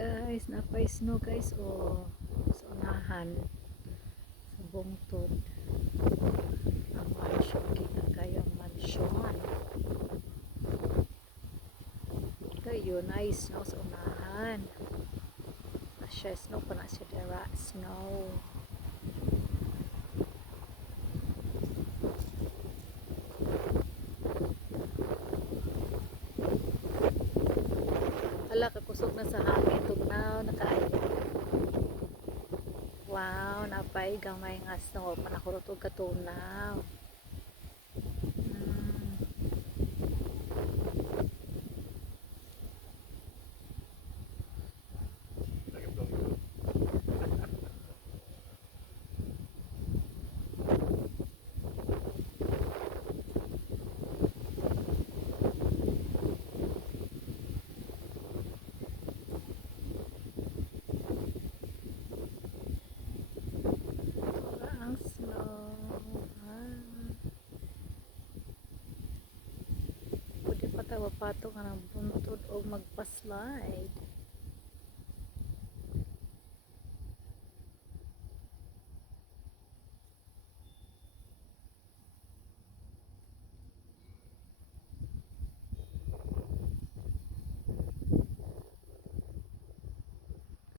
guys, napay snow guys sa unahan sa bungtod ang mansyon kita kayang mansyon kayo nice snow sa unahan siya snow pa na siya dara snow ala kakusog na sa hangin tugnaw nakaayo. Wow, napay gamay nga snow panahurot og katunaw. Ang snow. Pwede pa tayo patong ng buntod o magpa-slide.